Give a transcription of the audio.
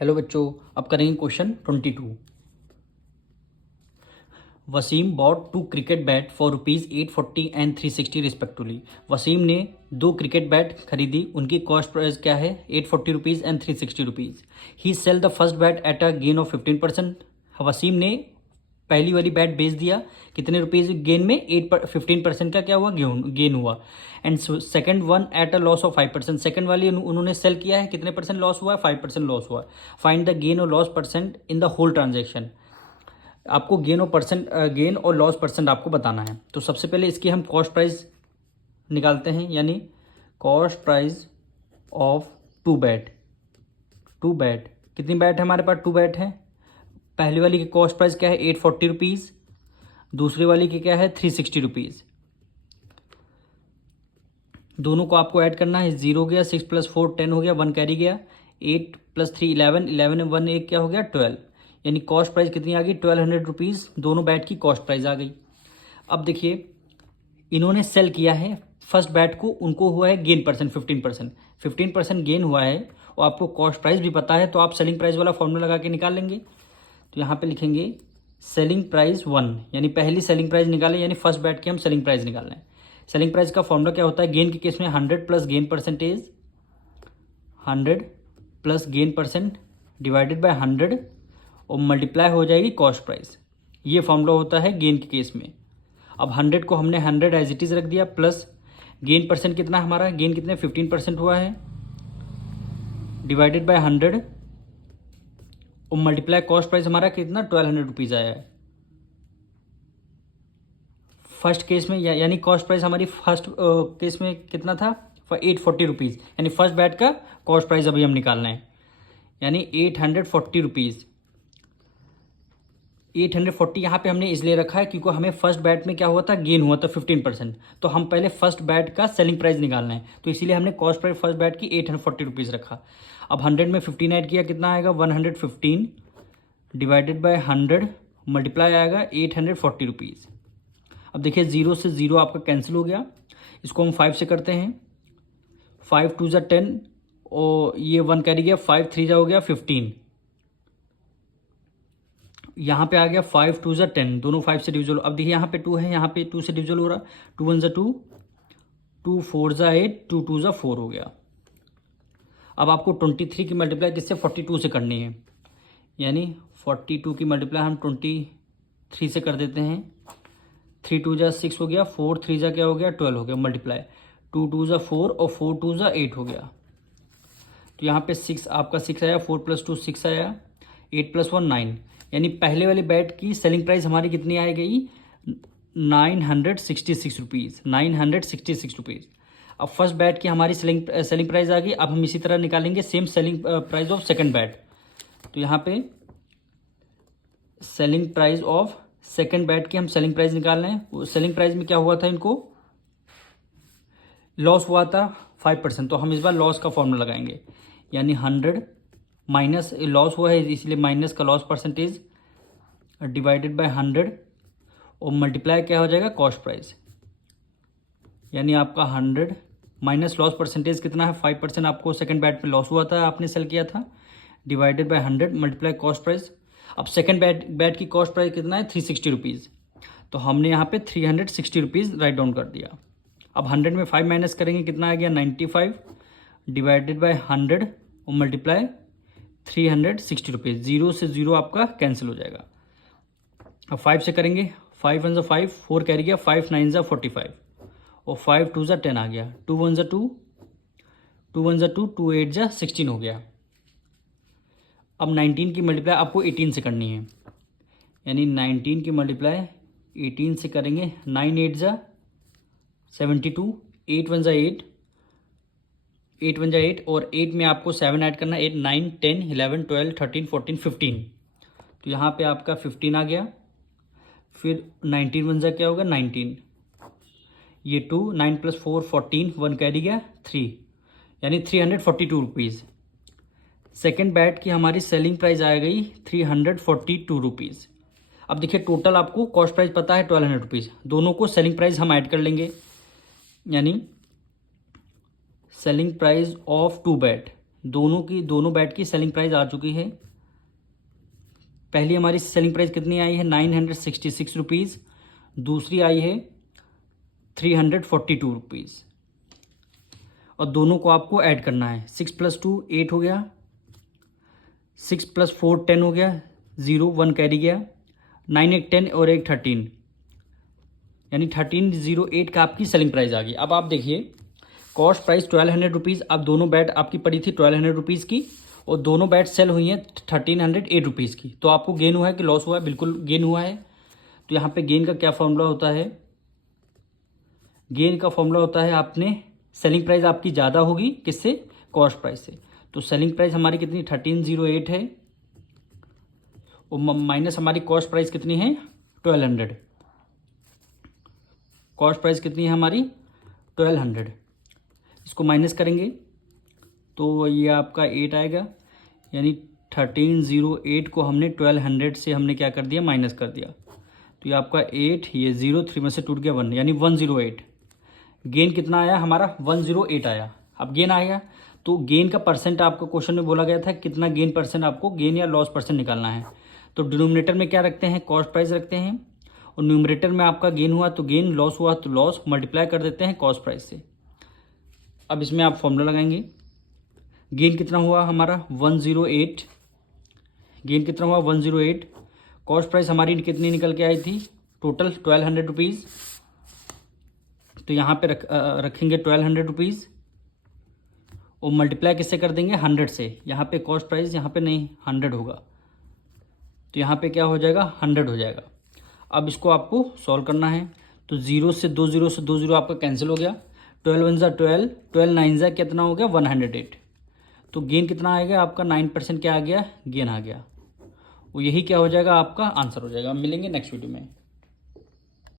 Hello बच्चों, अब करेंगे question 22। Wasim bought two cricket bat for ₹840 and 360 respectively. Wasim ने दो क्रिकेट बैट खरीदी, उनकी कॉस्ट प्राइस क्या है? ₹840 and ₹360। He sell the first bat at a gain of 15%। Wasim ने पहली वाली बैट बेच दिया, कितने रुपीज़ गेन में? 15% का क्या हुआ? गेन हुआ। And second one at a loss of 5%। Second वाली उन्होंने सेल किया है, कितने परसेंट लॉस हुआ है? 5% लॉस हुआ। फाइंड द गेन और loss percent in the whole transaction. आपको गेन और लॉस परसेंट आपको बताना है। तो सबसे पहले इसकी हम कॉस्ट प्राइस निकालते हैं, यानी cost price of two bat. कितनी बैट है हमारे पास? टू बैट है। पहली वाली की कॉस्ट प्राइस क्या है? ₹840। दूसरी वाली की क्या है? ₹360। दोनों को आपको ऐड करना है। 0 हो गया, 6 + 4 10 हो गया, 1 कैरी गया, 8 + 3 11, 11 में 1 1 क्या हो गया? 12। यानी कॉस्ट प्राइस कितनी आ गई? ₹1200। दोनों बैट की कॉस्ट प्राइस आ गई। अब देखिए, इन्होंने सेल किया है फर्स्ट बैट को, उनको हुआ है गेन परसेंट 15% गेन हुआ है, और आपको कॉस्ट प्राइस भी पता है, तो आप सेलिंग प्राइस वाला फॉर्मूला लगा के निकाल लेंगे। तो यहाँ पे लिखेंगे सेलिंग प्राइस 1, यानी पहली सेलिंग प्राइस निकालें, यानी फर्स्ट बैट की हम सेलिंग प्राइस निकाल रहे हैं। सेलिंग प्राइस का फॉर्मूला क्या होता है? गेन के केस में 100 plus gain percentage, 100 plus gain percent divided by 100 और मल्टीप्लाई हो जाएगी कॉस्ट प्राइस। ये फॉर्मूला होता है गेन के केस में। अब 100 को हमने 100 एज इट इज़ रख दिया, प्लस गेन परसेंट कितना हमारा? गेन कितने? 15% हुआ है, डिवाइडेड बाय 100 और मल्टीप्लाई कॉस्ट प्राइस हमारा कितना? ₹1200 आया है फर्स्ट केस में, यानी कॉस्ट प्राइस हमारी फर्स्ट केस में कितना था? ₹840, यानी फर्स्ट बैट का कॉस्ट प्राइस अभी हम निकालना है, यानी ₹840। 840 यहाँ पे हमने इसलिए रखा है क्योंकि हमें फर्स्ट बैट में क्या हुआ था? गेन हुआ था 15%। तो हम पहले फर्स्ट बैट का सेलिंग प्राइस निकालना है, तो इसीलिए हमने कॉस्ट प्राइस फर्स्ट बैट की ₹840 रखा। अब 100 में 15 ऐड किया, कितना आएगा? 115 डिवाइडेड बाय 100 मल्टीप्लाई आएगा ₹840। अब देखिए, 0 से 0 आपका कैंसिल हो गया। इसको हम 5 से करते हैं। 5 2 ज़ा 10 और ये 1 कैरी गया, 5 3 ज़ा हो गया 15। यहाँ पे आ गया 5 2 ज़ा 10, दोनों 5 से डिविजल। अब देखिए, यहाँ पे 2 है, यहाँ पे 2 से डिविजल हो रहा। 2 1 ज़ा 2, 2 4 ज़ा 8, 2 2 ज़ा 4 हो गया। अब आपको 23 की मल्टीप्लाई किससे? 42 से करनी है, यानी 42 की मल्टीप्लाई हम 23 से कर देते हैं। 3 2 ज़ा 6 हो गया, 4 3 ज़ा क्या हो गया? 12 हो गया, मल्टीप्लाई 2 2 ज़ा 4 और 4 2 ज़ा 8 हो गया। तो यहाँ पे 6 आपका 6 आया, 4 + 2 6 आया, 8 + 1 9, यानी पहले वाली बैट की सेलिंग प्राइस हमारी कितनी आ गई? ₹966। ₹966। अब फर्स्ट बैट की हमारी सेलिंग प्राइस आ गई। अब हम इसी तरह निकालेंगे same selling price of second bat. तो यहाँ पे selling price of second bat की हम सेलिंग प्राइस निकाल रहे हैं। सेलिंग प्राइस में क्या हुआ था? इनको लॉस हुआ था 5%, तो हम इस बार लॉस का फॉर्मूला लगाएंगे, यानी 100 माइनस लॉस हुआ है इसलिए माइनस का लॉस परसेंटेज डिवाइडेड बाय 100 और मल्टीप्लाई क्या हो जाएगा? कॉस्ट प्राइस, यानी आपका 100 माइनस लॉस परसेंटेज कितना है? 5% आपको सेकंड बैट में लॉस हुआ था, आपने सेल किया था, divided by 100 multiply cost price. अब सेकंड बैट की कॉस्ट प्राइस कितना है? ₹360। तो हमने यहाँ पे ₹360 राइट डाउन कर दिया। अब 100 में 5 माइनस करेंगे, कितना आ गया? 95 डिवाइडेड बाय 100 और मल्टीप्लाई ₹360। 0 से 0 आपका कैंसिल हो जाएगा। अब 5 से करेंगे, 5 1 ज़ा 5, 4 कैरी गया, 5 9 ज़ा 45 और 5 2 ज़ा 10 आ गया, 2 1 ज़ा 2, 2 1 ज़ा 2, 2 8 ज़ा 16 हो गया। अब 19 की मल्टीप्लाई आपको 18 से करनी है, यानी 19 की मल्टीप्लाई 18 से करेंगे। 9 8 ज़ा 72, 8 1 ज़ा 8, 8 1 ज़ा 8 और 8 में आपको 7 ऐड करना है। 8 9 10 11 12 13 14 15। तो यहाँ पे आपका 15 आ गया। फिर 19 1 ज़ा क्या होगा? 19, ये 2 9 + 4 14, 1 कैरी गया 3, यानी ₹342। सेकेंड बैट की हमारी सेलिंग प्राइस आ गई ₹342। अब देखिए, टोटल आपको कॉस्ट प्राइस पता है ₹1200। दोनों को सेलिंग प्राइस हम ऐड कर लेंगे, यानी selling price of two bat दोनों बैट की सेलिंग प्राइस आ चुकी है। पहली हमारी सेलिंग प्राइस कितनी आई है 966 रुपीज़, दूसरी आई है 342 रुपीज़। और दोनों को आपको ऐड करना है। 6 + 2 8 हो गया, 6 + 4 10 हो गया, 0 1 कैरी गया, 9 1 10 और 1 13, यानी 1308 का आपकी सेलिंग प्राइस आ गई। अब आप देखिए कॉस्ट प्राइस 1200 रुपीज़। अब दोनों बैट आपकी पड़ी थी 1200 रुपीज़ की और दोनों बैट सेल हुई हैं 1308 रुपीज़ की। तो आपको गेन हुआ है कि लॉस हुआ है? बिल्कुल गेन हुआ है। तो यहाँ पे गेन का क्या फॉर्मूला होता है? गेन का फॉर्मूला होता है आपने सेलिंग प्राइस आपकी ज़्यादा होगी किससे? कॉस्ट प्राइस से। तो सेलिंग प्राइस हमारी कितनी 1308 है और माइनस हमारी कॉस्ट प्राइस कितनी है 1200। कॉस्ट प्राइस कितनी है हमारी 1200। इसको माइनस करेंगे तो ये आपका 8 आएगा, यानी 1308 को हमने 1200 से हमने क्या कर दिया माइनस कर दिया। तो ये आपका 8, ये 0 3 में से टूट गया 1, यानी 108। गेन कितना आया हमारा 108 आया। अब गेन आएगा तो गेन का परसेंट आपको क्वेश्चन में बोला गया था कितना गेन परसेंट आपको गेन या लॉस परसेंट निकालना है। तो डिनोमिनेटर में क्या रखते हैं कॉस्ट प्राइस रखते हैं और न्यूमरेटर में आपका गेन हुआ तो गेन, लॉस हुआ तो लॉस, मल्टीप्लाई कर देते हैं कॉस्ट प्राइस से। अब इसमें आप फॉर्मूला लगाएंगे। गेन कितना हुआ हमारा 108, गेन कितना हुआ 108। कॉस्ट प्राइस हमारी कितनी निकल के आई थी टोटल 1200 रुपीज़। तो यहाँ पे रखेंगे 1200 रुपीज़ और मल्टीप्लाई किससे कर देंगे 100 से। यहाँ पे कॉस्ट प्राइस यहाँ पे नहीं 100 होगा, तो यहाँ पे क्या हो जाएगा 100 हो जाएगा। अब इसको आपको सॉल्व करना है। तो 0 से 2 0 से 2 0 आपका कैंसिल हो गया। 12 1 12, 12 9 कितना हो गया 108। तो गेन कितना आएगा आपका 9% क्या आ गया गेन आ गया। वो यही क्या हो जाएगा आपका आंसर हो जाएगा। मिलेंगे नेक्स्ट वीडियो में।